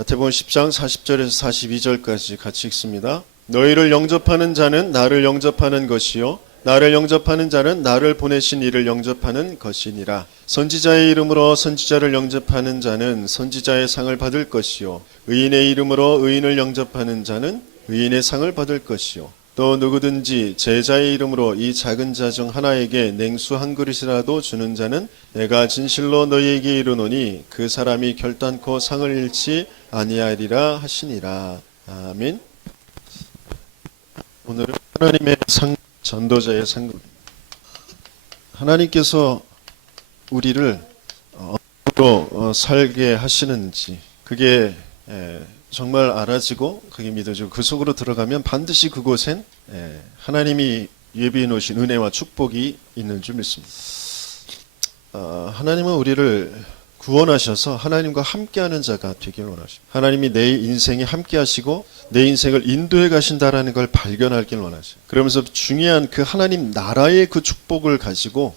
마태복음 10장 40절에서 42절까지 같이 읽습니다. 너희를 영접하는 자는 나를 영접하는 것이요 나를 영접하는 자는 나를 보내신 이를 영접하는 것이니라. 선지자의 이름으로 선지자를 영접하는 자는 선지자의 상을 받을 것이요 의인의 이름으로 의인을 영접하는 자는 의인의 상을 받을 것이요 또 누구든지 제자의 이름으로 이 작은 자 중 하나에게 냉수 한 그릇이라도 주는 자는 내가 진실로 너희에게 이르노니 그 사람이 결단코 상을 잃지 아니하리라 하시니라. 아멘. 오늘은 하나님의 상, 전도자의 상급. 하나님께서 우리를 어디로 살게 하시는지 그게 정말 알아지고 그게 믿어지고 그 속으로 들어가면 반드시 그곳엔 하나님이 예비해 놓으신 은혜와 축복이 있는 줄 믿습니다. 하나님은 우리를 구원하셔서 하나님과 함께하는 자가 되길 원하십니다. 하나님이 내 인생에 함께하시고 내 인생을 인도해 가신다라는 걸 발견하길 원하셔요. 그러면서 중요한 그 하나님 나라의 그 축복을 가지고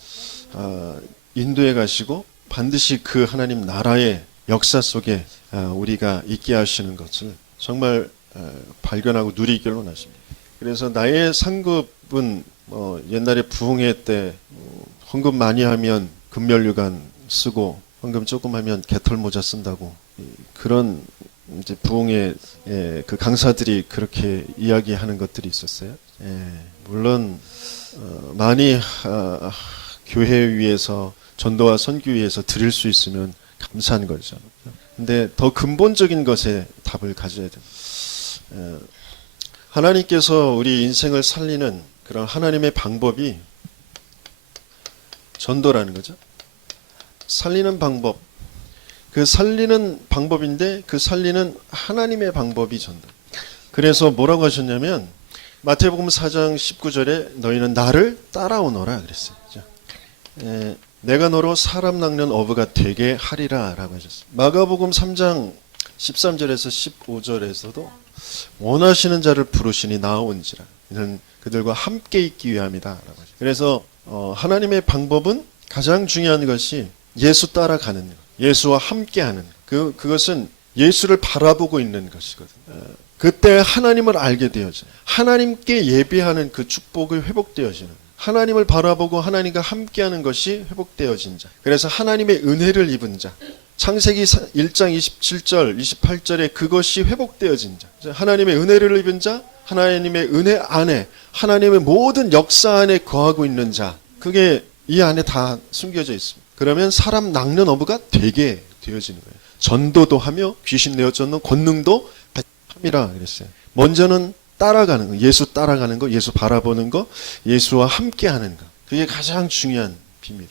인도해 가시고 반드시 그 하나님 나라의 역사 속에 우리가 있게 하시는 것을 정말 발견하고 누리길 원하십니다. 그래서 나의 상급은 옛날에 부흥회 때 헌금 많이 하면 금면류관 쓰고 헌금 조금 하면 개털 모자 쓴다고 그런 이제 부흥회 그 강사들이 그렇게 이야기하는 것들이 있었어요. 물론 많이 교회 위에서 전도와 선교 위에서 드릴 수 있으면 감사한 거죠. 근데 더 근본적인 것에 답을 가져야 됩니다. 하나님께서 우리 인생을 살리는 그런 하나님의 방법이 전도라는 거죠. 살리는 방법. 그 살리는 방법인데 그 살리는 하나님의 방법이 전도. 그래서 뭐라고 하셨냐면 마태복음 4장 19절에 너희는 나를 따라오너라 그랬어요. 내가 너로 사람 낚는 어부가 되게 하리라 라고 하셨어요. 마가복음 3장 13절에서 15절에서도 원하시는 자를 부르시니 나아온지라 이는 그들과 함께 있기 위함이다 라고 하셨어요. 그래서 하나님의 방법은 가장 중요한 것이 예수 따라가는 것, 예수와 함께하는 것. 그것은 예수를 바라보고 있는 것이거든요. 그때 하나님을 알게 되어져요. 하나님께 예배하는 그 축복이 회복되어지는 거예요. 하나님을 바라보고 하나님과 함께하는 것이 회복되어진 자. 그래서 하나님의 은혜를 입은 자. 창세기 1장 27절, 28절에 그것이 회복되어진 자. 하나님의 은혜를 입은 자, 하나님의 은혜 안에 하나님의 모든 역사 안에 거하고 있는 자. 그게 이 안에 다 숨겨져 있습니다. 그러면 사람 낚는 어부가 되게 되어지는 거예요. 전도도 하며 귀신 내어 쫓는 권능도 함이라 그랬어요. 먼저는 따라가는 거, 예수 따라가는 거, 예수 바라보는 거, 예수와 함께하는 거. 그게 가장 중요한 비밀.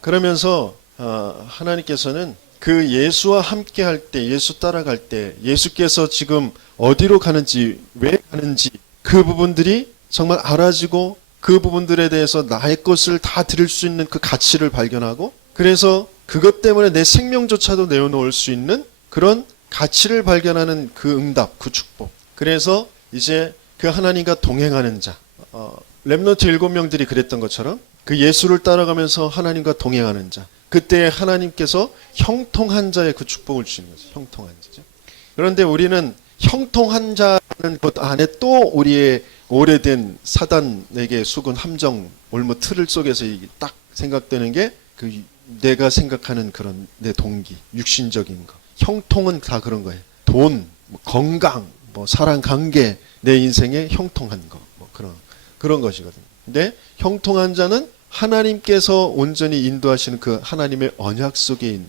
그러면서 하나님께서는 그 예수와 함께할 때, 예수 따라갈 때, 예수께서 지금 어디로 가는지, 왜 가는지 그 부분들이 정말 알아지고 그 부분들에 대해서 나의 것을 다 드릴 수 있는 그 가치를 발견하고 그래서 그것 때문에 내 생명조차도 내어놓을 수 있는 그런 가치를 발견하는 그 응답, 그 축복. 그래서 이제 그 하나님과 동행하는 자, 렘넌트 7명들이 그랬던 것처럼 그 예수를 따라가면서 하나님과 동행하는 자. 그때 하나님께서 형통한 자의 그 축복을 주시는 거죠. 형통한 자죠. 그런데 우리는 형통한 자는 것 안에 또 우리의 오래된 사단에게 속은 함정, 올무 틀을 속에서 딱 생각되는 게 그 내가 생각하는 그런 내 동기, 육신적인 거. 형통은 다 그런 거예요. 돈, 건강, 사랑, 관계, 내 인생에 형통한 거, 그런 것이거든요. 근데 형통한 자는 하나님께서 온전히 인도하시는 그 하나님의 언약 속에 있는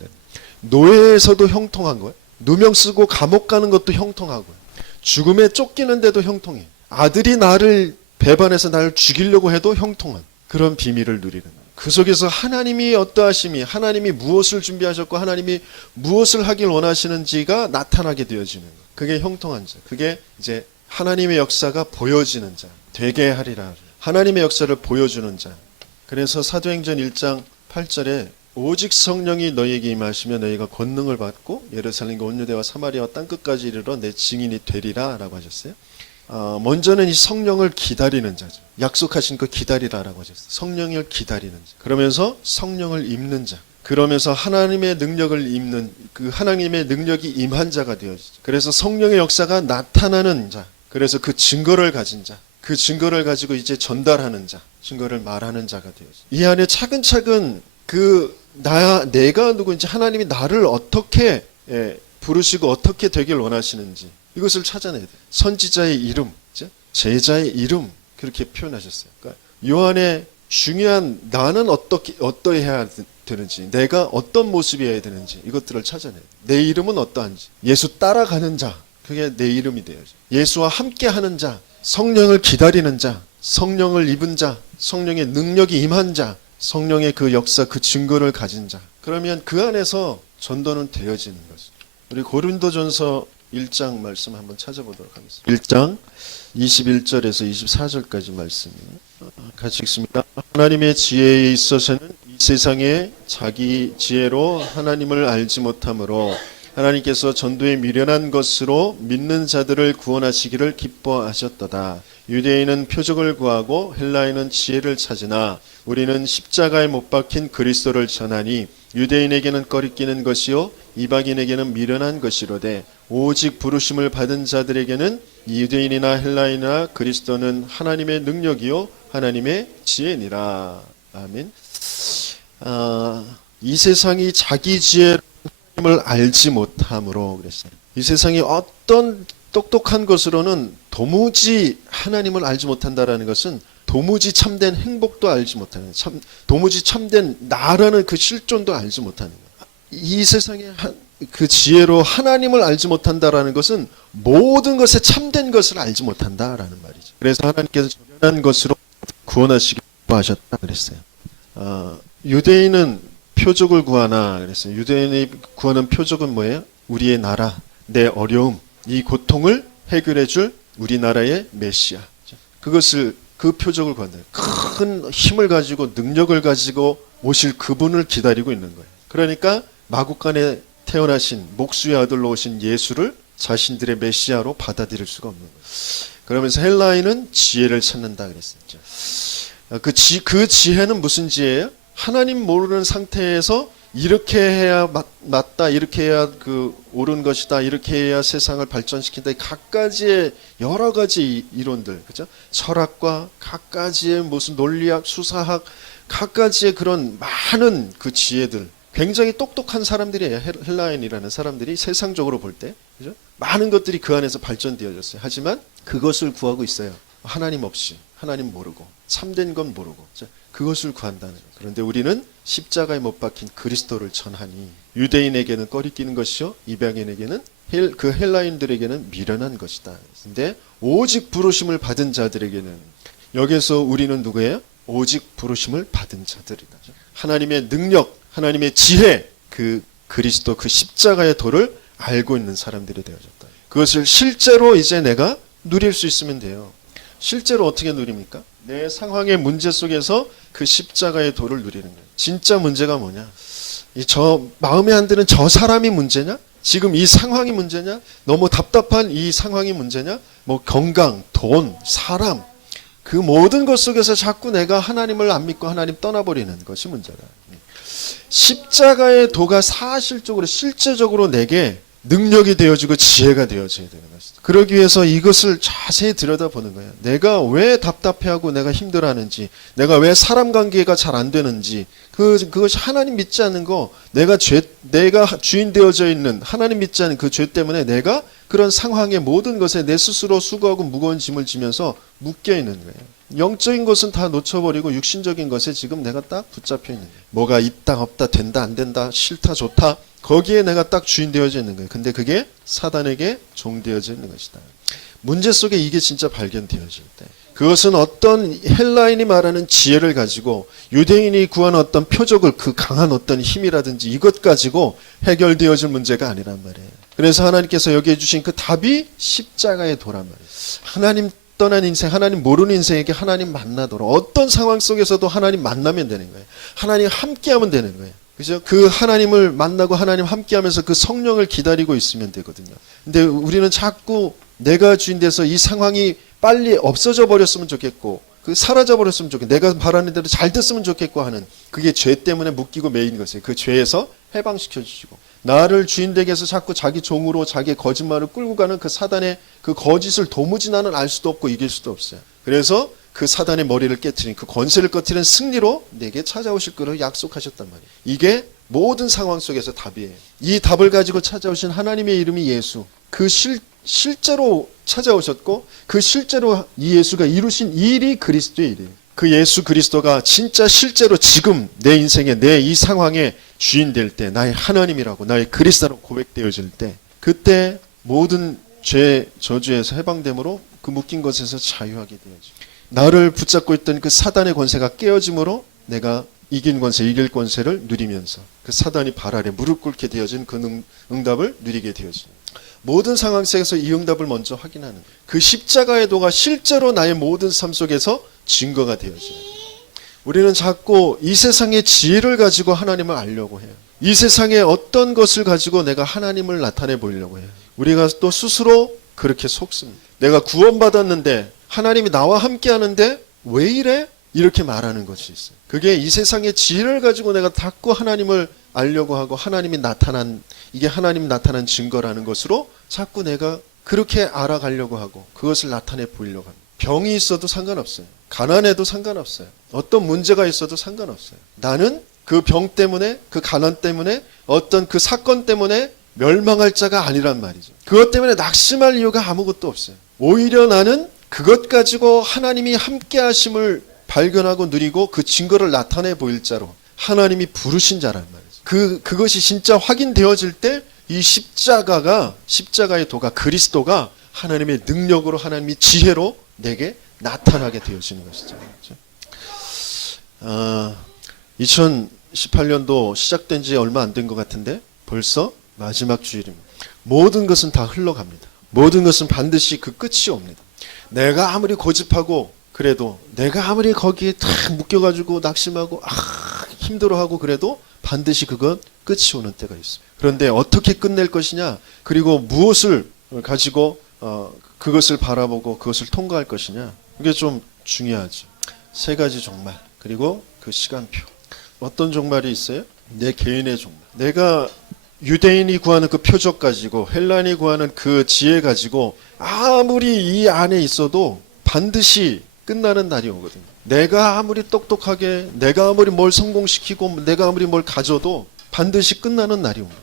노예에서도 형통한 거예요. 누명 쓰고 감옥 가는 것도 형통하고요. 죽음에 쫓기는데도 형통해. 아들이 나를 배반해서 나를 죽이려고 해도 형통한 그런 비밀을 누리는 거예요. 그 속에서 하나님이 어떠하심이, 하나님이 무엇을 준비하셨고 하나님이 무엇을 하길 원하시는지가 나타나게 되어지는 거예요. 그게 형통한 자. 그게 이제 하나님의 역사가 보여지는 자. 되게 하리라. 하나님의 역사를 보여주는 자. 그래서 사도행전 1장 8절에 오직 성령이 너희에게 임하시면 너희가 권능을 받고 예루살렘과 온 유대와 사마리아와 땅끝까지 이르러 내 증인이 되리라 라고 하셨어요. 먼저는 이 성령을 기다리는 자죠. 약속하신 거 기다리라라고 하셨어요. 성령을 기다리는 자. 그러면서 성령을 입는 자. 그러면서 하나님의 능력을 입는 그 하나님의 능력이 임한 자가 되어지죠. 그래서 성령의 역사가 나타나는 자, 그래서 그 증거를 가진 자, 그 증거를 가지고 이제 전달하는 자, 증거를 말하는 자가 되어지죠. 이 안에 차근차근 내가 누구인지 하나님이 나를 어떻게 부르시고 어떻게 되길 원하시는지 이것을 찾아내야 돼요. 선지자의 이름, 제자의 이름 그렇게 표현하셨어요. 그러니까 요한의 중요한 나는 어떠해야 되는지, 내가 어떤 모습이어야 되는지 이것들을 찾아내야 돼요. 내 이름은 어떠한지, 예수 따라가는 자, 그게 내 이름이 되어져. 예수와 함께하는 자, 성령을 기다리는 자, 성령을 입은 자, 성령의 능력이 임한 자, 성령의 그 역사, 그 증거를 가진 자. 그러면 그 안에서 전도는 되어지는 것이죠. 우리 고린도전서 1장 말씀 한번 찾아보도록 하겠습니다. 1장 21절에서 24절까지 말씀이에요. 같이 읽습니다. 하나님의 지혜에 있어서는 이 세상에 자기 지혜로 하나님을 알지 못하므로 하나님께서 전도에 미련한 것으로 믿는 자들을 구원하시기를 기뻐하셨도다. 유대인은 표적을 구하고 헬라인은 지혜를 찾으나 우리는 십자가에 못 박힌 그리스도를 전하니 유대인에게는 꺼리끼는 것이요 이방인에게는 미련한 것이로되 오직 부르심을 받은 자들에게는 유대인이나 헬라인이나 그리스도는 하나님의 능력이요 하나님의 지혜니라. 아멘. 이 세상이 자기 지혜를 알지 못함으로 그랬어요. 이 세상이 어떤 똑똑한 것으로는 도무지 하나님을 알지 못한다라는 것은 도무지 참된 행복도 알지 못하는, 도무지 참된 나라는 그 실존도 알지 못하는 거예요. 이 세상의 그 지혜로 하나님을 알지 못한다라는 것은 모든 것에 참된 것을 알지 못한다라는 말이죠. 그래서 하나님께서 전한 것으로 구원하시기 하셨다 그랬어요. 유대인은 표적을 구하나 그랬어요. 유대인이 구하는 표적은 뭐예요? 우리의 나라, 내 어려움, 이 고통을 해결해 줄 우리나라의 메시아. 그 표적을 구한다. 큰 힘을 가지고 능력을 가지고 오실 그분을 기다리고 있는 거예요. 그러니까 마국간에 태어나신 목수의 아들로 오신 예수를 자신들의 메시아로 받아들일 수가 없는 거예요. 그러면서 헬라인은 지혜를 찾는다 그랬었죠. 그 지혜는 무슨 지혜예요? 하나님 모르는 상태에서 이렇게 해야 맞다, 이렇게 해야 옳은 것이다, 이렇게 해야 세상을 발전시킨다. 각가지의 여러 가지 이론들, 그죠? 철학과 각가지의 무슨 논리학, 수사학, 각가지의 그런 많은 그 지혜들. 굉장히 똑똑한 사람들이에요. 헬라인이라는 사람들이 세상적으로 볼 때, 그죠? 많은 것들이 그 안에서 발전되어졌어요. 하지만 그것을 구하고 있어요. 하나님 없이, 하나님 모르고, 참된 건 모르고. 그것을 구한다는 거예요. 그런데 우리는 십자가에 못 박힌 그리스도를 전하니 유대인에게는 꺼리끼는 것이요 이방인에게는 그 헬라인들에게는 미련한 것이다. 근데 오직 부르심을 받은 자들에게는, 여기서 우리는 누구예요? 오직 부르심을 받은 자들이다. 하나님의 능력, 하나님의 지혜, 그 그리스도 그 십자가의 도를 알고 있는 사람들이 되어졌다. 그것을 실제로 이제 내가 누릴 수 있으면 돼요. 실제로 어떻게 누립니까? 내 상황의 문제 속에서 그 십자가의 도를 누리는 거예요. 진짜 문제가 뭐냐? 저 마음에 안 드는 저 사람이 문제냐? 지금 이 상황이 문제냐? 너무 답답한 이 상황이 문제냐? 뭐 건강, 돈, 사람, 그 모든 것 속에서 자꾸 내가 하나님을 안 믿고 하나님 떠나버리는 것이 문제다. 십자가의 도가 사실적으로 실제적으로 내게 능력이 되어지고 지혜가 되어져야 되는 것이다. 그러기 위해서 이것을 자세히 들여다보는 거예요. 내가 왜 답답해하고 내가 힘들어하는지, 내가 왜 사람 관계가 잘 안 되는지, 그것이 하나님 믿지 않는 거, 내가 주인 되어져 있는 하나님 믿지 않는 그 죄 때문에 내가 그런 상황의 모든 것에 내 스스로 수고하고 무거운 짐을 지면서 묶여 있는 거예요. 영적인 것은 다 놓쳐버리고 육신적인 것에 지금 내가 딱 붙잡혀 있는 거예요. 뭐가 있다 없다, 된다 안 된다, 싫다 좋다, 거기에 내가 딱 주인 되어져 있는 거예요. 근데 그게 사단에게 종되어져 있는 것이다. 문제 속에 이게 진짜 발견되어질 때, 그것은 어떤 헬라인이 말하는 지혜를 가지고 유대인이 구하는 어떤 표적을, 그 강한 어떤 힘이라든지 이것 가지고 해결되어질 문제가 아니란 말이에요. 그래서 하나님께서 여기에 주신 그 답이 십자가의 도란 말이에요. 하나님 떠난 인생, 하나님 모르는 인생에게 하나님 만나도록, 어떤 상황 속에서도 하나님 만나면 되는 거예요. 하나님 함께하면 되는 거예요. 그죠? 그 하나님을 만나고 하나님 함께하면서 그 성령을 기다리고 있으면 되거든요. 근데 우리는 자꾸 내가 주인 돼서 이 상황이 빨리 없어져 버렸으면 좋겠고, 그 사라져 버렸으면 좋겠고 내가 바라는 대로 잘 됐으면 좋겠고 하는 그게 죄 때문에 묶이고 매인 것이에요. 그 죄에서 해방시켜 주시고 나를 주인 되게 해서 자꾸 자기 종으로 자기의 거짓말을 끌고 가는 그 사단의 그 거짓을 도무지 나는 알 수도 없고 이길 수도 없어요. 그래서 그 사단의 머리를 깨트린 그 권세를 깨트린 승리로 내게 찾아오실 거를 약속하셨단 말이에요. 이게 모든 상황 속에서 답이에요. 이 답을 가지고 찾아오신 하나님의 이름이 예수. 그 실제로 찾아오셨고 그 실제로 이 예수가 이루신 일이 그리스도의 일이에요. 그 예수 그리스도가 진짜 실제로 지금 내 인생에 내 이 상황에 주인 될 때 나의 하나님이라고 나의 그리스도로 고백되어질 때 그때 모든 죄 저주에서 해방됨으로 그 묶인 것에서 자유하게 되어져. 나를 붙잡고 있던 그 사단의 권세가 깨어짐으로 내가 이긴 권세, 이길 권세를 누리면서 그 사단이 발 아래 무릎 꿇게 되어진 그 응답을 누리게 되어집니다. 모든 상황 속에서 이 응답을 먼저 확인하는 그 십자가의 도가 실제로 나의 모든 삶 속에서 증거가 되어져요. 우리는 자꾸 이 세상의 지혜를 가지고 하나님을 알려고 해요. 이 세상의 어떤 것을 가지고 내가 하나님을 나타내 보이려고 해요. 우리가 또 스스로 그렇게 속습니다. 내가 구원받았는데 하나님이 나와 함께 하는데 왜 이래? 이렇게 말하는 것이 있어요. 그게 이 세상의 지혜를 가지고 내가 자꾸 하나님을 알려고 하고 하나님이 나타난 이게 하나님 나타난 증거라는 것으로 자꾸 내가 그렇게 알아가려고 하고 그것을 나타내 보이려고 합니다. 병이 있어도 상관없어요. 가난해도 상관없어요. 어떤 문제가 있어도 상관없어요. 나는 그 병 때문에 그 가난 때문에 어떤 그 사건 때문에 멸망할 자가 아니란 말이죠. 그것 때문에 낙심할 이유가 아무것도 없어요. 오히려 나는 그것 가지고 하나님이 함께 하심을 발견하고 누리고 그 증거를 나타내 보일 자로 하나님이 부르신 자란 말이죠. 그것이 진짜 확인되어질 때 이 십자가의 도가 그리스도가 하나님의 능력으로 하나님의 지혜로 내게 나타나게 되어지는 것이죠. 그렇죠? 2018년도 시작된 지 얼마 안 된 것 같은데 벌써 마지막 주일입니다. 모든 것은 다 흘러갑니다. 모든 것은 반드시 그 끝이 옵니다. 내가 아무리 고집하고 그래도 내가 아무리 거기에 탁 묶여가지고 낙심하고 힘들어하고 그래도 반드시 그건 끝이 오는 때가 있습니다. 그런데 어떻게 끝낼 것이냐 그리고 무엇을 가지고 그것을 바라보고 그것을 통과할 것이냐 이게 좀 중요하죠. 세 가지 종말 그리고 그 시간표. 어떤 종말이 있어요? 내 개인의 종말. 내가 유대인이 구하는 그 표적 가지고 헬라인이 구하는 그 지혜 가지고 아무리 이 안에 있어도 반드시 끝나는 날이 오거든요. 내가 아무리 똑똑하게 내가 아무리 뭘 성공시키고 내가 아무리 뭘 가져도 반드시 끝나는 날이 옵니다.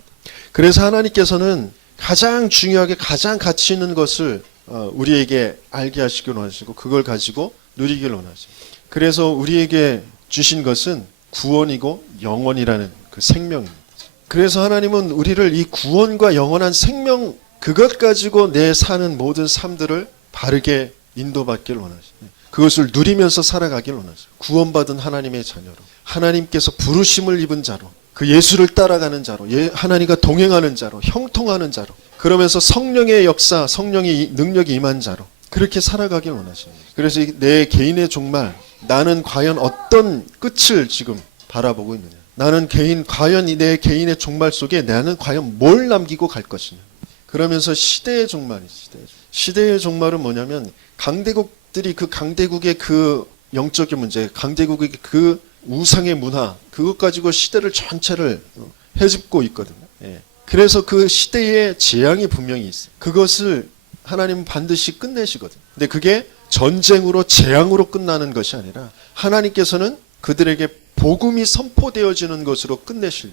그래서 하나님께서는 가장 중요하게 가장 가치 있는 것을 우리에게 알게 하시길 원하시고 그걸 가지고 누리길 원하시고 그래서 우리에게 주신 것은 구원이고 영원이라는 그 생명입니다. 그래서 하나님은 우리를 이 구원과 영원한 생명 그것 가지고 내 사는 모든 삶들을 바르게 인도받길 원하십니다. 그것을 누리면서 살아가길 원하십니다. 구원받은 하나님의 자녀로 하나님께서 부르심을 입은 자로 그 예수를 따라가는 자로 하나님과 동행하는 자로 형통하는 자로 그러면서 성령의 역사 성령의 능력이 임한 자로 그렇게 살아가길 원하십니다. 그래서 내 개인의 종말 나는 과연 어떤 끝을 지금 바라보고 있느냐 나는 과연 내 개인의 종말 속에 나는 과연 뭘 남기고 갈 것이냐 그러면서 시대의 종말이죠. 시대의 종말은 뭐냐면 강대국들이 그 강대국의 그 영적인 문제 강대국의 그 우상의 문화 그것 가지고 시대를 전체를 헤집고 있거든요. 그래서 그 시대의 재앙이 분명히 있어요. 그것을 하나님은 반드시 끝내시거든요. 근데 그게 전쟁으로 재앙으로 끝나는 것이 아니라 하나님께서는 그들에게 복음이 선포되어지는 것으로 끝내실.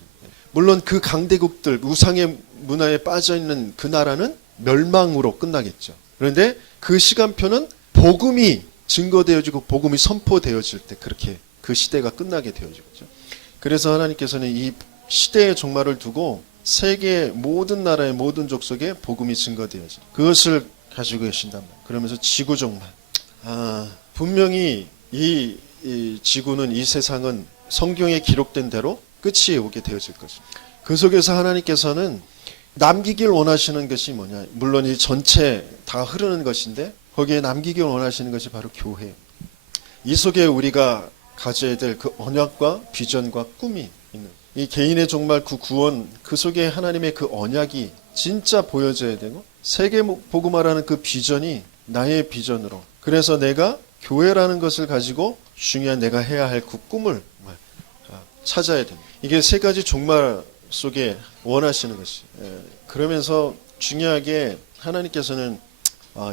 물론 그 강대국들 우상의 문화에 빠져있는 그 나라는 멸망으로 끝나겠죠. 그런데 그 시간표는 복음이 증거되어지고 복음이 선포되어질 때 그렇게 그 시대가 끝나게 되어지죠. 그래서 하나님께서는 이 시대의 종말을 두고 세계 모든 나라의 모든 족속에 복음이 증거되어져 그것을 가지고 계신단 말이에요. 그러면서 지구 종말. 분명히 이 지구는 이 세상은 성경에 기록된 대로 끝이 오게 되어질 것입니다. 그 속에서 하나님께서는 남기길 원하시는 것이 뭐냐? 물론 이 전체 다 흐르는 것인데 거기에 남기길 원하시는 것이 바로 교회. 이 속에 우리가 가져야 될 그 언약과 비전과 꿈이 있는 이 개인의 종말 그 구원 그 속에 하나님의 그 언약이 진짜 보여져야 되고 세계 복음화라는 그 비전이 나의 비전으로 그래서 내가 교회라는 것을 가지고 중요한 내가 해야 할 그 꿈을 찾아야 됩니다. 이게 세 가지 종말 속에 원하시는 것이. 그러면서 중요하게 하나님께서는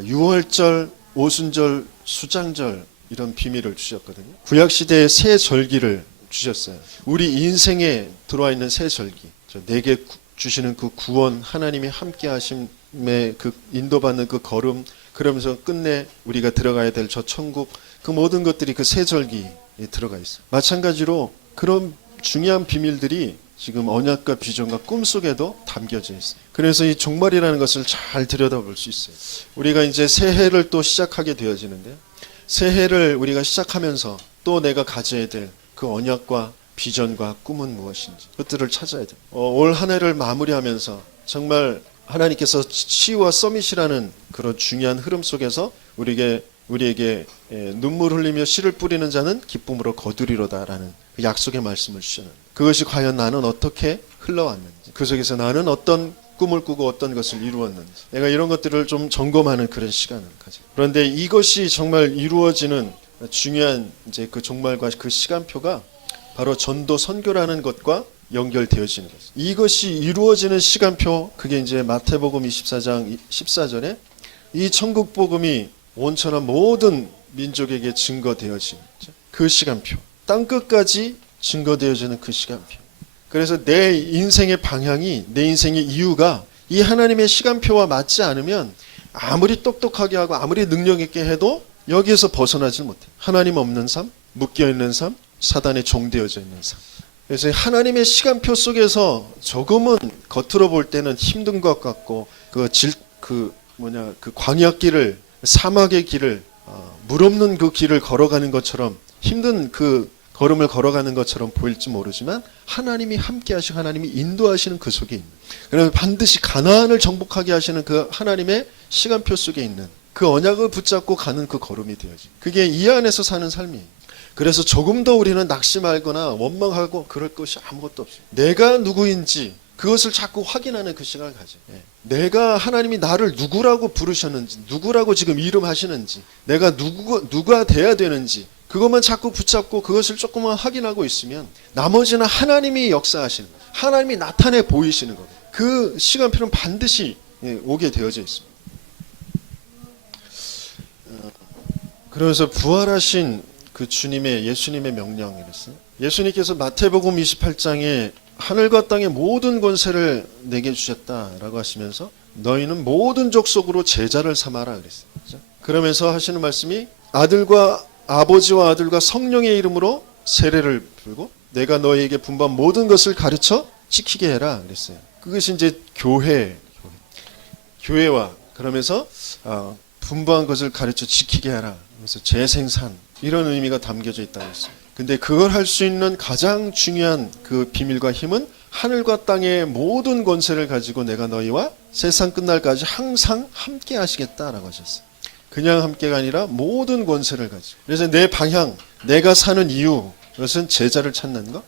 유월절, 오순절, 수장절 이런 비밀을 주셨거든요. 구약시대에 새 절기를 주셨어요. 우리 인생에 들어와 있는 새 절기, 내게 주시는 그 구원, 하나님이 함께 하심의 그 인도받는 그 걸음, 그러면서 끝내 우리가 들어가야 될 저 천국, 그 모든 것들이 그 새 절기에 들어가 있어요. 마찬가지로 그런 중요한 비밀들이 지금 언약과 비전과 꿈속에도 담겨져 있어요. 그래서 이 종말이라는 것을 잘 들여다볼 수 있어요. 우리가 이제 새해를 또 시작하게 되어지는데요. 새해를 우리가 시작하면서 또 내가 가져야 될 그 언약과 비전과 꿈은 무엇인지 그것들을 찾아야 돼요. 올 한 해를 마무리하면서 정말 하나님께서 치유와 서밋이라는 그런 중요한 흐름 속에서 우리에게 눈물 흘리며 씨를 뿌리는 자는 기쁨으로 거두리로다라는 그 약속의 말씀을 주셨는데, 그것이 과연 나는 어떻게 흘러왔는지, 그 속에서 나는 어떤 꿈을 꾸고 어떤 것을 이루었는지, 내가 이런 것들을 좀 점검하는 그런 시간을 가져요. 그런데 이것이 정말 이루어지는 중요한 이제 그 종말과 그 시간표가 바로 전도 선교라는 것과 연결되어지는 것입니다. 이것이 이루어지는 시간표, 그게 이제 마태복음 24장 14절에 이 천국 복음이 온천한 모든 민족에게 증거되어지는 그 시간표, 땅 끝까지 증거되어지는 그 시간표. 그래서 내 인생의 방향이, 내 인생의 이유가 이 하나님의 시간표와 맞지 않으면 아무리 똑똑하게 하고 아무리 능력 있게 해도 여기에서 벗어나질 못해. 하나님 없는 삶, 묶여있는 삶, 사단에 종되어져 있는 삶. 그래서 하나님의 시간표 속에서 조금은 겉으로 볼 때는 힘든 것 같고 그 광야길을, 사막의 길을, 물 없는 그 길을 걸어가는 것처럼 힘든 그 걸음을 걸어가는 것처럼 보일지 모르지만 하나님이 함께 하시고 하나님이 인도하시는 그 속에 있는, 그래서 반드시 가나안을 정복하게 하시는 그 하나님의 시간표 속에 있는 그 언약을 붙잡고 가는 그 걸음이 되어지. 그게 이 안에서 사는 삶이에요. 그래서 조금 더 우리는 낙심하거나 원망하고 그럴 것이 아무것도 없어요. 내가 누구인지 그것을 자꾸 확인하는 그 시간을 가져. 내가 하나님이 나를 누구라고 부르셨는지, 누구라고 지금 이름하시는지, 내가 누가 돼야 되는지 그것만 자꾸 붙잡고 그것을 조금만 확인하고 있으면 나머지는 하나님이 역사하시는 거예요. 하나님이 나타내 보이시는 거예요. 그 시간표는 반드시 오게 되어져 있습니다. 그래서 부활하신 그 예수님의 명령이랬어요. 예수님께서 마태복음 28장에 하늘과 땅의 모든 권세를 내게 주셨다라고 하시면서 너희는 모든 족속으로 제자를 삼아라 그랬어요. 그렇죠? 그러면서 하시는 말씀이 아버지와 아들과 성령의 이름으로 세례를 풀고 내가 너희에게 분부한 모든 것을 가르쳐 지키게 해라 그랬어요. 그것이 이제 교회와 그러면서 분부한 것을 가르쳐 지키게 하라. 그래서 재생산 이런 의미가 담겨져 있다고 했어요. 근데 그걸 할 수 있는 가장 중요한 그 비밀과 힘은 하늘과 땅의 모든 권세를 가지고 내가 너희와 세상 끝날까지 항상 함께 하시겠다라고 하셨어요. 그냥 함께가 아니라 모든 권세를 가지고. 그래서 내 방향, 내가 사는 이유, 그것은 제자를 찾는 것,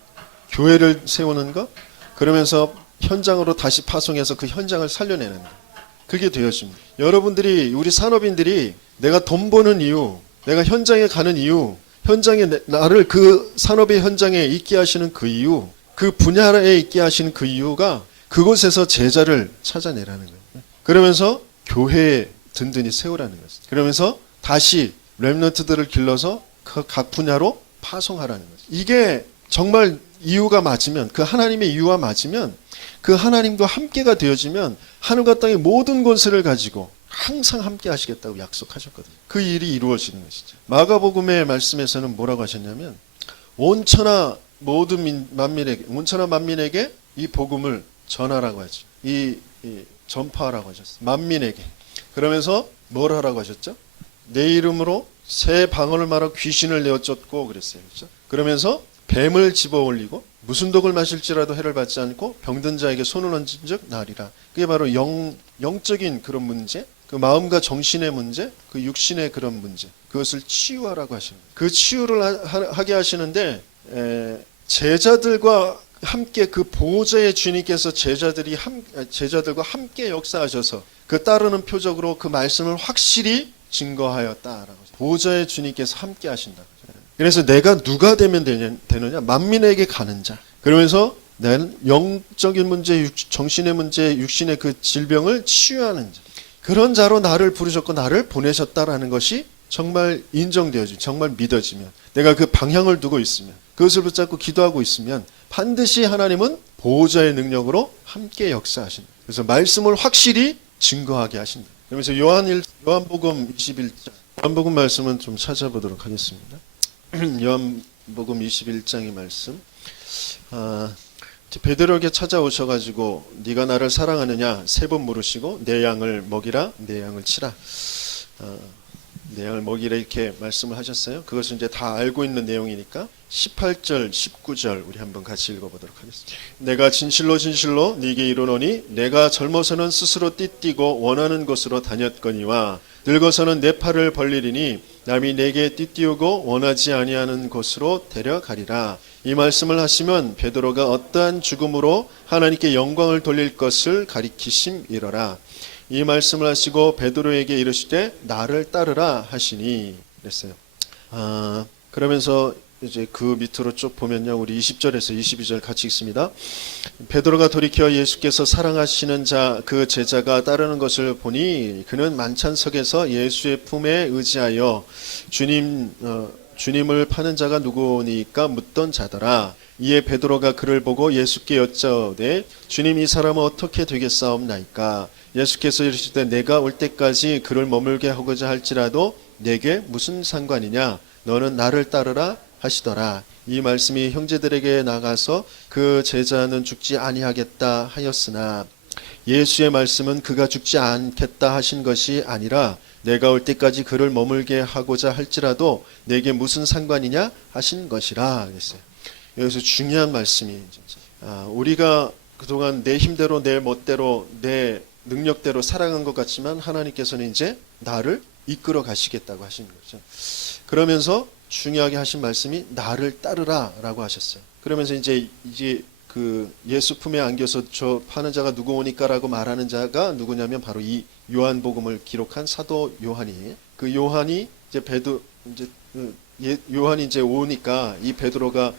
교회를 세우는 것, 그러면서 현장으로 다시 파송해서 그 현장을 살려내는 것. 그게 되어집니다. 여러분들이, 우리 산업인들이 내가 돈 버는 이유, 내가 현장에 가는 이유, 현장에 나를 그 산업의 현장에 있게 하시는 그 이유, 그 분야에 있게 하시는 그 이유가 그곳에서 제자를 찾아내라는 거예요. 그러면서 교회에 든든히 세우라는 거죠. 그러면서 다시 렘넌트들을 길러서 각 분야로 파송하라는 거죠. 이게 정말 이유가 맞으면, 그 하나님의 이유와 맞으면, 그 하나님과 함께가 되어지면 하늘과 땅의 모든 권세를 가지고 항상 함께 하시겠다고 약속하셨거든요. 그 일이 이루어지는 것이죠. 마가복음의 말씀에서는 뭐라고 하셨냐면 온천하 만민에게 이 복음을 전하라고 하죠. 전파하라고 하셨어요. 만민에게. 그러면서 뭘 하라고 하셨죠? 내 이름으로 새 방언을 말하고 귀신을 내어 쫓고 그랬어요. 그렇죠? 그러면서 뱀을 집어 올리고 무슨 독을 마실지라도 해를 받지 않고 병든 자에게 손을 얹은 즉 나으리라. 그게 바로 영적인 그런 문제, 그 마음과 정신의 문제, 그 육신의 그런 문제, 그것을 치유하라고 하시는 거예요. 그 치유를 하게 하시는데 제자들과 함께 그 보호자의 주님께서 제자들과 함께 역사하셔서 그 따르는 표적으로 그 말씀을 확실히 증거하였다라고. 보좌의 주님께서 함께 하신다. 그래서 내가 누가 되면 되느냐? 만민에게 가는 자. 그러면서 나는 영적인 문제, 정신의 문제, 육신의 그 질병을 치유하는 자. 그런 자로 나를 부르셨고 나를 보내셨다라는 것이 정말 인정되어지고 정말 믿어지면, 내가 그 방향을 두고 있으면, 그것을 붙잡고 기도하고 있으면 반드시 하나님은 보호자의 능력으로 함께 역사하신다. 그래서 말씀을 확실히 증거하게 하신다. 그러면서 요한복음 21장, 요한복음 말씀은 좀 찾아보도록 하겠습니다. 요한복음 21장의 말씀. 베드로에게 찾아오셔가지고 네가 나를 사랑하느냐 3번 물으시고 내 양을 먹이라, 내 양을 치라, 내 양을 먹이라 이렇게 말씀을 하셨어요. 그것은 이제 다 알고 있는 내용이니까 18절 19절 우리 한번 같이 읽어보도록 하겠습니다. 내가 진실로 진실로 네게 이르노니 내가 젊어서는 스스로 띠띠고 원하는 곳으로 다녔거니와 늙어서는 내 팔을 벌리리니 남이 내게 띠띠우고 원하지 아니하는 곳으로 데려가리라. 이 말씀을 하시면 베드로가 어떠한 죽음으로 하나님께 영광을 돌릴 것을 가리키심이러라. 이 말씀을 하시고 베드로에게 이르시되 나를 따르라 하시니 그랬어요. 그러면서 이제 그 밑으로 쭉 보면요, 우리 20절에서 22절 같이 읽습니다. 베드로가 돌이켜 예수께서 사랑하시는 자 그 제자가 따르는 것을 보니 그는 만찬석에서 예수의 품에 의지하여 주님을 파는 자가 누구니까 묻던 자더라. 이에 베드로가 그를 보고 예수께 여짜오되 주님, 이 사람은 어떻게 되겠사옵나이까? 예수께서 이르시되 내가 올 때까지 그를 머물게 하고자 할지라도 내게 무슨 상관이냐? 너는 나를 따르라 하시더라. 이 말씀이 형제들에게 나가서 그 제자는 죽지 아니하겠다 하였으나 예수의 말씀은 그가 죽지 않겠다 하신 것이 아니라 내가 올 때까지 그를 머물게 하고자 할지라도 내게 무슨 상관이냐 하신 것이라 그랬어요. 여기서 중요한 말씀이 우리가 그동안 내 힘대로 내 멋대로 내 능력대로 살아간 것 같지만 하나님께서는 이제 나를 이끌어 가시겠다고 하시는 거죠. 그러면서 중요하게 하신 말씀이 나를 따르라라고 하셨어요. 그러면서 이제 그 예수 품에 안겨서 저 파는 자가 누구 오니까라고 말하는 자가 누구냐면 바로 이 요한복음을 기록한 사도 요한이, 그 요한이 이제 요한이 이제 오니까 이 베드로가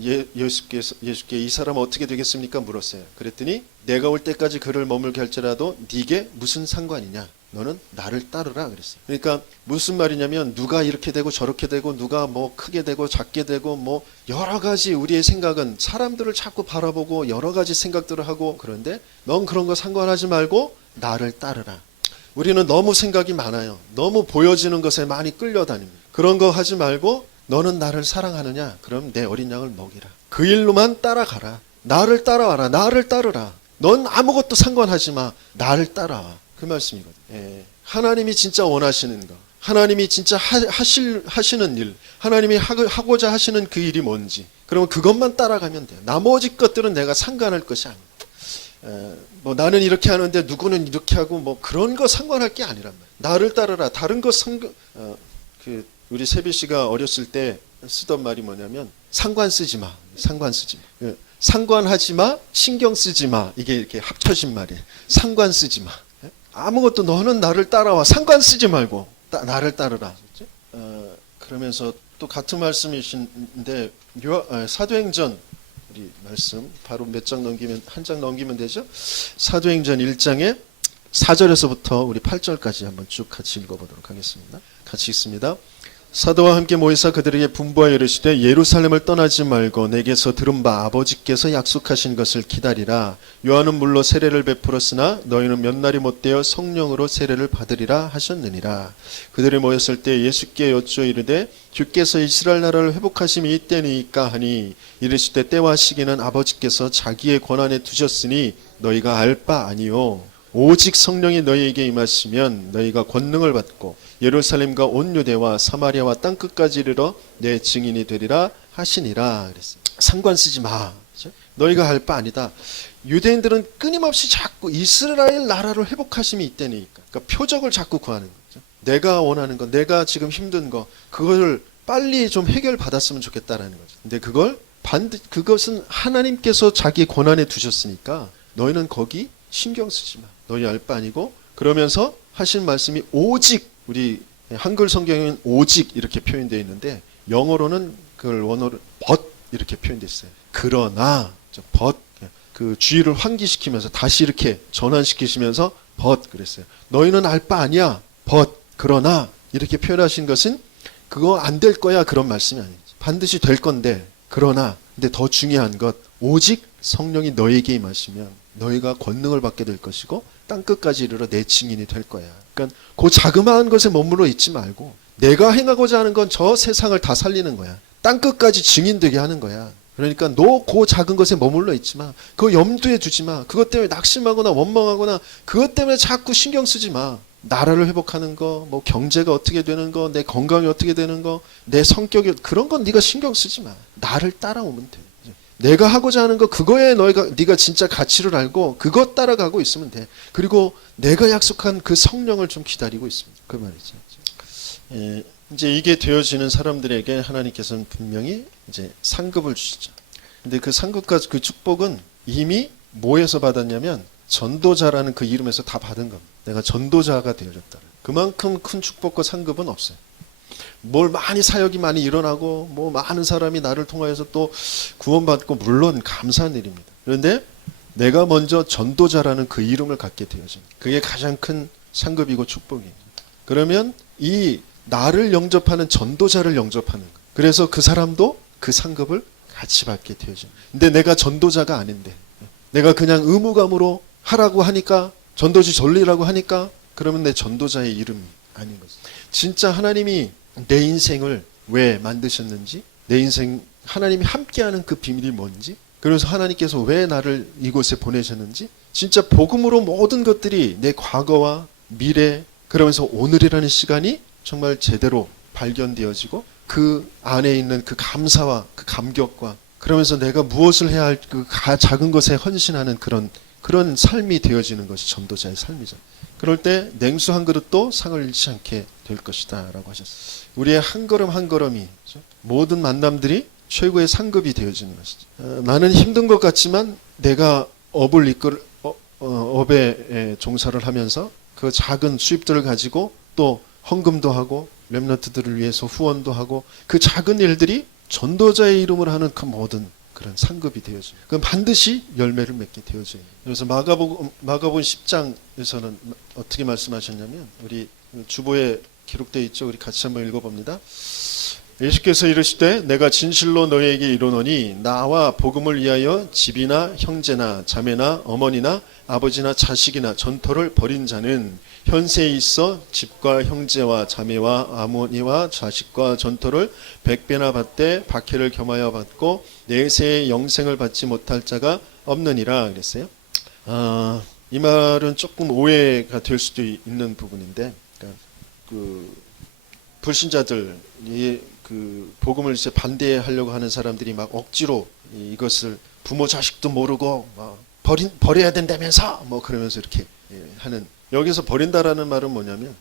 예수께 이 사람 어떻게 되겠습니까? 물었어요. 그랬더니 내가 올 때까지 그를 머물게 할지라도 네게 무슨 상관이냐? 너는 나를 따르라 그랬어요. 그러니까 무슨 말이냐면 누가 이렇게 되고 저렇게 되고 누가 뭐 크게 되고 작게 되고 뭐 여러 가지 우리의 생각은 사람들을 자꾸 바라보고 여러 가지 생각들을 하고 그런데 넌 그런 거 상관하지 말고 나를 따르라. 우리는 너무 생각이 많아요. 너무 보여지는 것에 많이 끌려다닙니다. 그런 거 하지 말고 너는 나를 사랑하느냐? 그럼 내 어린 양을 먹이라. 그 일로만 따라가라. 나를 따라와라. 나를 따르라. 넌 아무것도 상관하지 마. 나를 따라와. 그 말씀이거든요. 예. 하나님이 진짜 원하시는 거, 하나님이 진짜 하시는 일, 하나님이 하고자 하시는 그 일이 뭔지, 그러면 그것만 따라가면 돼요. 나머지 것들은 내가 상관할 것이 아니에요. 뭐 나는 이렇게 하는데 누구는 이렇게 하고 뭐 그런 거 상관할 게 아니란 말이에요. 나를 따르라. 다른 거 우리 세비 씨가 어렸을 때 쓰던 말이 뭐냐면 상관 쓰지 마. 상관 쓰지 마. 상관하지 마. 신경 쓰지 마. 이게 이렇게 합쳐진 말이에요. 상관 쓰지 마. 아무것도 너는 나를 따라와. 상관 쓰지 말고 나를 따르라. 그러면서 또 같은 말씀이신데 사도행전 우리 말씀 바로 몇 장 넘기면 한 장 넘기면 되죠. 사도행전 1장에 4절에서부터 우리 8절까지 한번 쭉 같이 읽어보도록 하겠습니다. 같이 읽습니다. 사도와 함께 모이사 그들에게 분부하여 이르시되 예루살렘을 떠나지 말고 내게서 들은 바 아버지께서 약속하신 것을 기다리라. 요한은 물로 세례를 베풀었으나 너희는 몇 날이 못되어 성령으로 세례를 받으리라 하셨느니라. 그들이 모였을 때 예수께 여쭈어 이르되 주께서 이스라엘 나라를 회복하심이 이때니까 하니 이르시되 때와 시기는 아버지께서 자기의 권한에 두셨으니 너희가 알 바 아니요 오직 성령이 너희에게 임하시면 너희가 권능을 받고 예루살렘과 온 유대와 사마리아와 땅끝까지 이르러 내 증인이 되리라 하시니라 그랬어요. 상관 쓰지 마. 그렇죠? 너희가 할 바 아니다. 유대인들은 끊임없이 자꾸 이스라엘 나라를 회복하심이 있다니까. 그러니까 표적을 자꾸 구하는 거죠. 내가 원하는 거, 내가 지금 힘든 거, 그걸 빨리 좀 해결받았으면 좋겠다라는 거죠. 근데 그것은 하나님께서 자기 권한에 두셨으니까 너희는 거기 신경 쓰지 마. 너희 알 바 아니고 그러면서 하신 말씀이 오직 우리 한글 성경에는 오직 이렇게 표현되어 있는데 영어로는 그걸 원어로 but 이렇게 표현되어 있어요. 그러나 but 그 주의를 환기시키면서 다시 이렇게 전환시키시면서 but 그랬어요. 너희는 알 바 아니야. but 그러나 이렇게 표현하신 것은 그거 안 될 거야 그런 말씀이 아니죠. 반드시 될 건데 그러나 근데 더 중요한 것 오직 성령이 너에게 임하시면 너희가 권능을 받게 될 것이고 땅끝까지 이르러 내 증인이 될 거야. 그러니까 그 자그마한 것에 머물러 있지 말고 내가 행하고자 하는 건 저 세상을 다 살리는 거야. 땅끝까지 증인되게 하는 거야. 그러니까 너 그 작은 것에 머물러 있지 마. 그거 염두에 두지 마. 그것 때문에 낙심하거나 원망하거나 그것 때문에 자꾸 신경 쓰지 마. 나라를 회복하는 거, 뭐 경제가 어떻게 되는 거, 내 건강이 어떻게 되는 거, 내 성격이 그런 건 네가 신경 쓰지 마. 나를 따라오면 돼. 내가 하고자 하는 거 그거에 네가 진짜 가치를 알고 그것 따라가고 있으면 돼. 그리고 내가 약속한 그 성령을 좀 기다리고 있습니다. 그 말이죠. 예, 이제 이게 되어지는 사람들에게 하나님께서는 분명히 이제 상급을 주시죠. 근데 그 상급과 그 축복은 이미 뭐에서 받았냐면 전도자라는 그 이름에서 다 받은 겁니다. 내가 전도자가 되어졌다. 그만큼 큰 축복과 상급은 없어요. 뭘 많이 사역이 많이 일어나고 뭐 많은 사람이 나를 통하여서 또 구원받고 물론 감사한 일입니다. 그런데 내가 먼저 전도자라는 그 이름을 갖게 되어집니다. 그게 가장 큰 상급이고 축복이에요. 그러면 이 나를 영접하는 전도자를 영접하는 거예요. 그래서 그 사람도 그 상급을 같이 받게 되어집니다. 근데 내가 전도자가 아닌데 내가 그냥 의무감으로 하라고 하니까 전도지 전리라고 하니까 그러면 내 전도자의 이름이 아닌 거죠. 진짜 하나님이 내 인생을 왜 만드셨는지 내 인생 하나님이 함께하는 그 비밀이 뭔지 그래서 하나님께서 왜 나를 이곳에 보내셨는지 진짜 복음으로 모든 것들이 내 과거와 미래 그러면서 오늘이라는 시간이 정말 제대로 발견되어지고 그 안에 있는 그 감사와 그 감격과 그러면서 내가 무엇을 해야 할 그 작은 것에 헌신하는 그런 삶이 되어지는 것이 전도자의 삶이죠. 그럴 때 냉수 한 그릇도 상을 잃지 않게 될 것이다 라고 하셨어요. 우리의 한 걸음 한 걸음이 모든 만남들이 최고의 상급이 되어지는 것이죠. 나는 힘든 것 같지만 내가 업에 종사를 하면서 그 작은 수입들을 가지고 또 헌금도 하고 렘넌트들을 위해서 후원도 하고 그 작은 일들이 전도자의 이름으로 하는 그 모든 그런 상급이 되어집니다. 그럼 반드시 열매를 맺게 되어져요. 그래서 마가복음 10장에서는 어떻게 말씀하셨냐면 우리 주보에 기록되어 있죠. 우리 같이 한번 읽어봅니다. 예수께서 이르시되 내가 진실로 너희에게 이르노니 나와 복음을 위하여 집이나 형제나 자매나 어머니나 아버지나 자식이나 전토를 벌인 자는 현세에 있어 집과 형제와 자매와 어머니와 자식과 전토를 100배나 받되 박해를 겸하여 받고 내세의 영생을 받지 못할 자가 없느니라 그랬어요. 이 말은 조금 오해가 될 수도 있는 부분인데 그러니까 그 불신자들이 그 복음을 이제 반대하려고 하는 사람들이 막 억지로 이것을 부모 자식도 모르고 버려야 된다면서 뭐 그러면서 이렇게 하는 여기서 버린다라는 말은 뭐냐면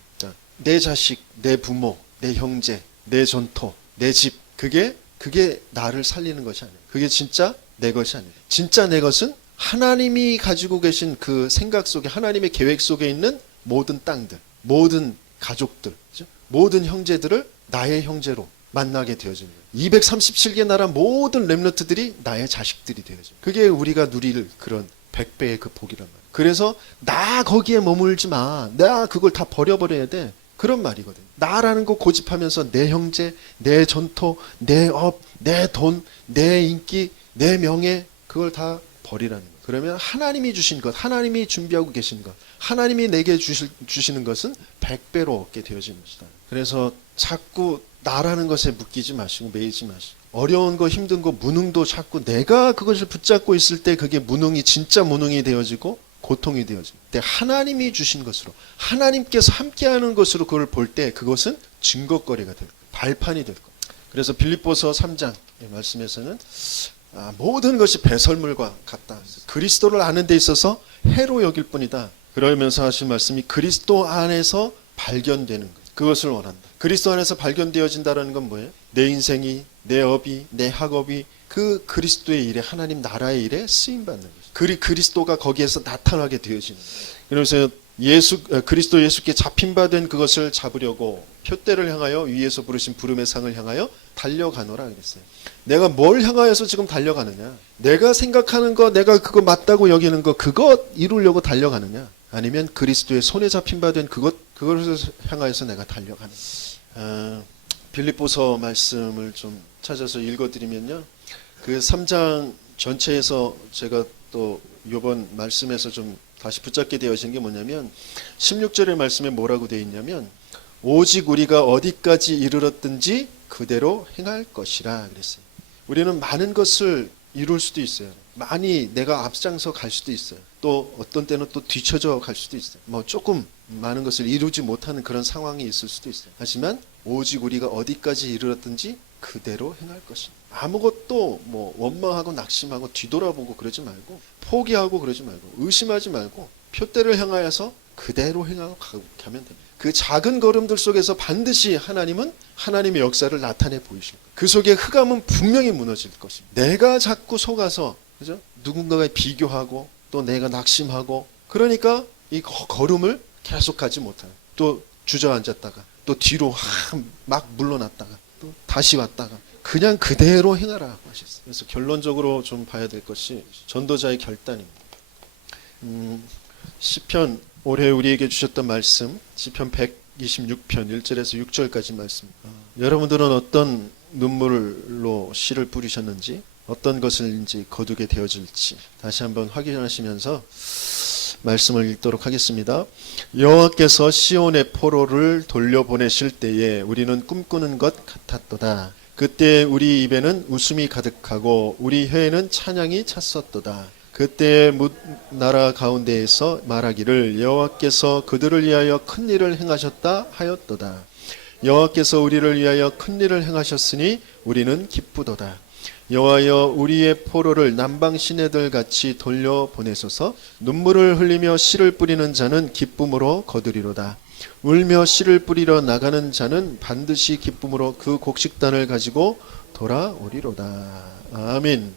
내 자식, 내 부모, 내 형제, 내 전토, 내 집 그게 나를 살리는 것이 아니에요. 그게 진짜 내 것이 아니에요. 진짜 내 것은 하나님이 가지고 계신 그 생각 속에 하나님의 계획 속에 있는 모든 땅들, 모든 가족들, 그렇죠? 모든 형제들을 나의 형제로 만나게 되어집니다. 237개 나라 모든 렘넌트들이 나의 자식들이 되어집니다. 그게 우리가 누릴 그런 100배의 그 복이란 말이에요. 그래서 나 거기에 머물지 마. 나 그걸 다 버려버려야 돼. 그런 말이거든요. 나라는 거 고집하면서 내 형제, 내 전토, 내 업, 내 돈, 내 인기, 내 명예 그걸 다 버리라는 거예요. 그러면 하나님이 주신 것, 하나님이 준비하고 계신 것, 하나님이 내게 주시는 것은 100배로 얻게 되어지는 것이다. 그래서 자꾸 나라는 것에 묶이지 마시고 매이지 마시고 어려운 거 힘든 거 무능도 자꾸 내가 그것을 붙잡고 있을 때 그게 무능이 진짜 무능이 되어지고 고통이 되어집니다. 하나님이 주신 것으로 하나님께서 함께하는 것으로 그걸 볼 때 그것은 증거거리가 될 거예요. 발판이 될 거예요. 그래서 빌립보서 3장 말씀에서는 모든 것이 배설물과 같다. 그리스도를 아는 데 있어서 해로 여길 뿐이다. 그러면서 하신 말씀이 그리스도 안에서 발견되는 것. 그것을 원한다. 그리스도 안에서 발견되어진다는 건 뭐예요? 내 인생이, 내 업이, 내 학업이 그 그리스도의 일에 하나님 나라의 일에 쓰임받는 거죠. 그리스도가 거기에서 나타나게 되어지는 거예요. 그래서 그리스도 예수께 잡힌 바 된 그것을 잡으려고 표대를 향하여 위에서 부르신 부름의 상을 향하여 달려가노라 그랬어요. 내가 뭘 향하여서 지금 달려가느냐? 내가 생각하는 거, 내가 그거 맞다고 여기는 거, 그거 이루려고 달려가느냐? 아니면 그리스도의 손에 잡힌 바 된 그것을 향하여서 내가 달려가느냐? 빌립보서 말씀을 좀 찾아서 읽어드리면요. 그 3장 전체에서 제가 또 이번 말씀에서 좀 다시 붙잡게 되어진 게 뭐냐면 16절의 말씀에 뭐라고 되어 있냐면 오직 우리가 어디까지 이르렀든지 그대로 행할 것이라 그랬어요. 우리는 많은 것을 이룰 수도 있어요. 많이 내가 앞장서 갈 수도 있어요. 또 어떤 때는 또 뒤처져 갈 수도 있어요. 뭐 조금 많은 것을 이루지 못하는 그런 상황이 있을 수도 있어요. 하지만 오직 우리가 어디까지 이르렀든지 그대로 행할 것입니다. 아무것도 뭐 원망하고 낙심하고 뒤돌아보고 그러지 말고 포기하고 그러지 말고 의심하지 말고 표대를 향하여서 그대로 행하고 가면 됩니다. 그 작은 걸음들 속에서 반드시 하나님은 하나님의 역사를 나타내 보이실 거예요. 그 속에 흑암은 분명히 무너질 것입니다. 내가 자꾸 속아서 그죠? 누군가가 비교하고 또 내가 낙심하고 그러니까 이 걸음을 계속 가지 못하는 또 주저앉았다가 또 뒤로 막 물러났다가 또 다시 왔다가 그냥 그대로 행하라 하셨어요. 그래서 결론적으로 좀 봐야 될 것이 전도자의 결단입니다. 시편 올해 우리에게 주셨던 말씀 시편 126편 1절에서 6절까지 말씀. 여러분들은 어떤 눈물로 씨를 뿌리셨는지 어떤 것을인지 거두게 되어질지 다시 한번 확인하시면서 말씀을 읽도록 하겠습니다. 여호와께서 시온의 포로를 돌려보내실 때에 우리는 꿈꾸는 것 같았도다. 그때 우리 입에는 웃음이 가득하고 우리 혀에는 찬양이 찼었도다. 그때 나라 가운데에서 말하기를 여호와께서 그들을 위하여 큰 일을 행하셨다 하였도다. 여호와께서 우리를 위하여 큰 일을 행하셨으니 우리는 기쁘도다. 여호와여 우리의 포로를 남방 시내들 같이 돌려보내소서. 눈물을 흘리며 씨를 뿌리는 자는 기쁨으로 거두리로다. 울며 씨를 뿌리러 나가는 자는 반드시 기쁨으로 그 곡식단을 가지고 돌아오리로다. 아멘.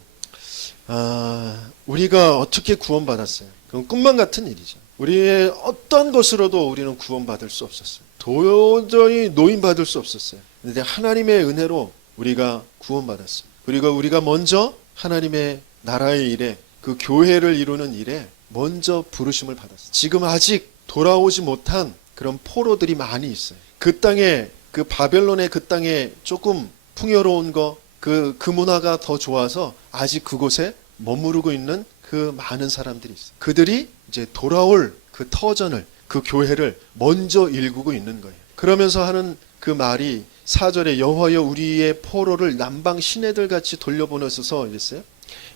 우리가 어떻게 구원받았어요? 그건 꿈만 같은 일이죠. 우리의 어떤 것으로도 우리는 구원받을 수 없었어요. 도저히 노인받을 수 없었어요. 그런데 하나님의 은혜로 우리가 구원받았습니다. 그리고 우리가 먼저 하나님의 나라의 일에 그 교회를 이루는 일에 먼저 부르심을 받았어요. 지금 아직 돌아오지 못한 그런 포로들이 많이 있어요. 그 땅에 그 바벨론의 그 땅에 조금 풍요로운 거 그 문화가 더 좋아서 아직 그곳에 머무르고 있는 그 많은 사람들이 있어요. 그들이 이제 돌아올 그 터전을 그 교회를 먼저 일구고 있는 거예요. 그러면서 하는 그 말이 4절에 여호와여 우리의 포로를 남방 시내들 같이 돌려보내소서 이랬어요.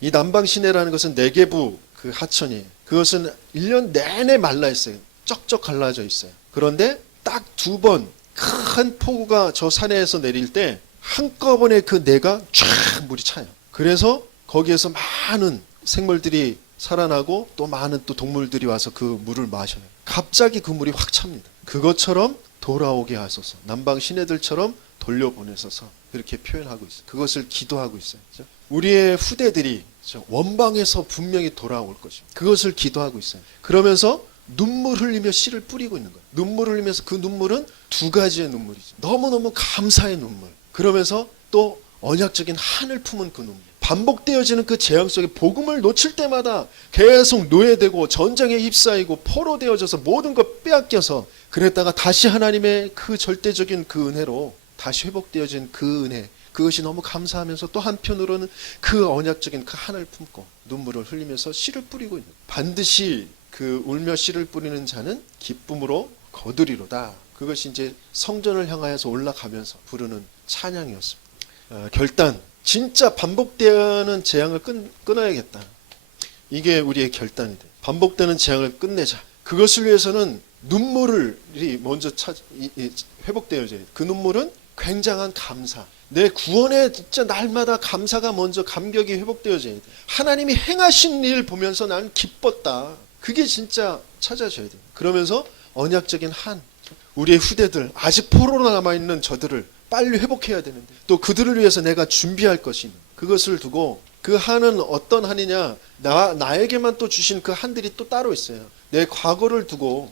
이 남방 시내라는 것은 네게부 그 하천이에요. 그것은 1년 내내 말라 있어요. 쩍쩍 갈라져 있어요. 그런데 딱 2번 큰 폭우가 저 산에서 내릴 때 한꺼번에 그 내가 쫙 물이 차요. 그래서 거기에서 많은 생물들이 살아나고 또 많은 또 동물들이 와서 그 물을 마셔요. 갑자기 그 물이 확 찹니다. 그것처럼 돌아오게 하소서. 남방 시내들처럼 돌려보내소서. 그렇게 표현하고 있어요. 그것을 기도하고 있어요. 그렇죠? 우리의 후대들이 원방에서 분명히 돌아올 것입니다. 그것을 기도하고 있어요. 그러면서 눈물 흘리며 씨를 뿌리고 있는 거예요. 눈물 흘리면서 그 눈물은 2가지의 눈물이죠. 너무너무 감사의 눈물. 그러면서 또 언약적인 한을 품은 그 눈물. 반복되어지는 그 재앙 속에 복음을 놓칠 때마다 계속 노예되고 전쟁에 휩싸이고 포로되어져서 모든 것 빼앗겨서 그랬다가 다시 하나님의 그 절대적인 그 은혜로 다시 회복되어진 그 은혜, 그것이 너무 감사하면서 또 한편으로는 그 언약적인 그 한을 품고 눈물을 흘리면서 씨를 뿌리고 있는, 반드시 그 울며 씨를 뿌리는 자는 기쁨으로 거두리로다. 그것이 이제 성전을 향하여서 올라가면서 부르는 찬양이었습니다. 결단, 진짜 반복되는 재앙을 끊어야겠다. 이게 우리의 결단이 돼. 반복되는 재앙을 끝내자. 그것을 위해서는 눈물이 먼저 회복되어져야 돼. 그 눈물은 굉장한 감사. 내 구원에 진짜 날마다 감사가 먼저 감격이 회복되어져야 돼. 하나님이 행하신 일 보면서 난 기뻤다. 그게 진짜 찾아져야 돼. 그러면서 언약적인 한, 우리의 후대들, 아직 포로로 남아있는 저들을 빨리 회복해야 되는데 또 그들을 위해서 내가 준비할 것이 있는, 그것을 두고 그 한은 어떤 한이냐, 나에게만 또 주신 그 한들이 또 따로 있어요. 내 과거를 두고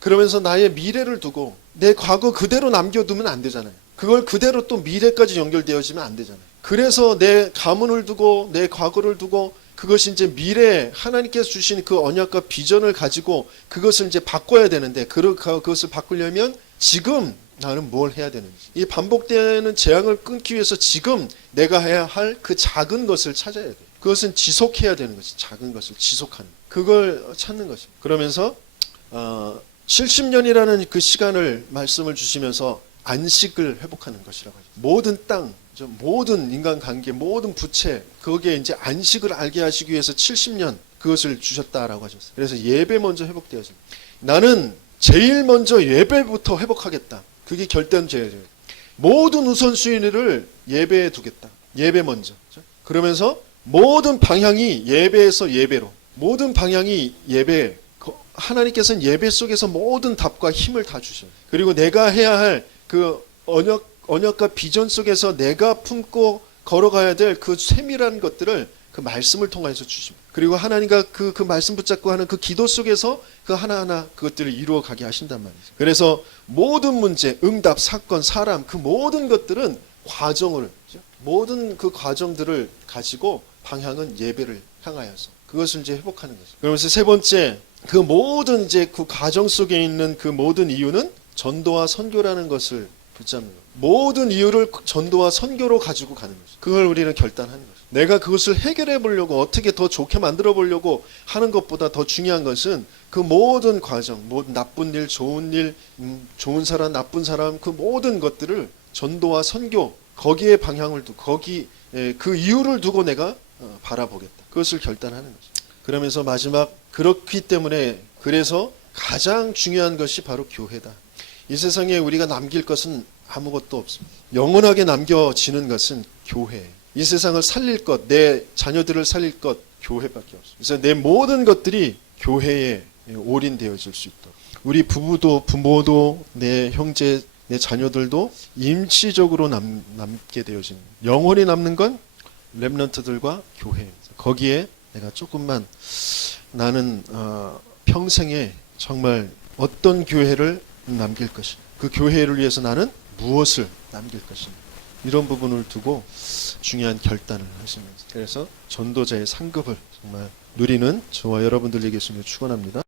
그러면서 나의 미래를 두고 내 과거 그대로 남겨두면 안 되잖아요. 그걸 그대로 또 미래까지 연결되어지면 안 되잖아요. 그래서 내 가문을 두고 내 과거를 두고 그것이 이제 미래 하나님께서 주신 그 언약과 비전을 가지고 그것을 이제 바꿔야 되는데 그것을 바꾸려면 지금 나는 뭘 해야 되는지, 이 반복되는 재앙을 끊기 위해서 지금 내가 해야 할 그 작은 것을 찾아야 돼요. 그것은 지속해야 되는 것이, 작은 것을 지속하는, 그걸 찾는 것입니다. 그러면서 70년이라는 그 시간을 말씀을 주시면서 안식을 회복하는 것이라고 하죠. 모든 땅, 모든 인간관계, 모든 부채, 거기에 이제 안식을 알게 하시기 위해서 70년 그것을 주셨다라고 하셨어요. 그래서 예배 먼저 회복되어집니다. 나는 제일 먼저 예배부터 회복하겠다. 그게 결단제예요. 모든 우선순위를 예배에 두겠다. 예배 먼저. 그러면서 모든 방향이 예배에서 예배로, 모든 방향이 예배. 하나님께서는 예배 속에서 모든 답과 힘을 다 주셔요. 그리고 내가 해야 할 그 언약과 비전 속에서 내가 품고 걸어가야 될 그 세밀한 것들을 그 말씀을 통해서 주십니다. 그리고 하나님과 그 말씀 붙잡고 하는 그 기도 속에서 그 하나하나 그것들을 이루어가게 하신단 말이죠. 그래서 모든 문제, 응답, 사건, 사람, 그 모든 것들은 과정을, 모든 그 과정들을 가지고 방향은 예배를 향하여서 그것을 이제 회복하는 거죠. 그러면서 세 번째, 그 모든 이제 그 과정 속에 있는 그 모든 이유는 전도와 선교라는 것을 붙잡는 거예요. 모든 이유를 전도와 선교로 가지고 가는 거죠. 그걸 우리는 결단하는 거죠. 내가 그것을 해결해 보려고 어떻게 더 좋게 만들어 보려고 하는 것보다 더 중요한 것은 그 모든 과정, 모든 나쁜 일, 좋은 일, 좋은 사람, 나쁜 사람, 그 모든 것들을 전도와 선교, 거기에 방향을 두고 거기 그 이유를 두고 내가 바라보겠다. 그것을 결단하는 거죠. 그러면서 마지막, 그렇기 때문에 그래서 가장 중요한 것이 바로 교회다. 이 세상에 우리가 남길 것은 아무것도 없습니다. 영원하게 남겨지는 것은 교회. 이 세상을 살릴 것, 내 자녀들을 살릴 것, 교회밖에 없습니다. 그래서 내 모든 것들이 교회에 올인되어질 수 있도록, 우리 부부도, 부모도, 내 형제, 내 자녀들도 임시적으로 남게 되어진, 영원히 남는 건 렘넌트들과 교회입니다. 거기에 내가 조금만, 나는 평생에 정말 어떤 교회를 남길 것인가, 그 교회를 위해서 나는 무엇을 남길 것인가, 이런 부분을 두고 중요한 결단을 하시면서, 그래서 전도자의 상급을 정말 누리는 저와 여러분들에게 있음을 축원합니다.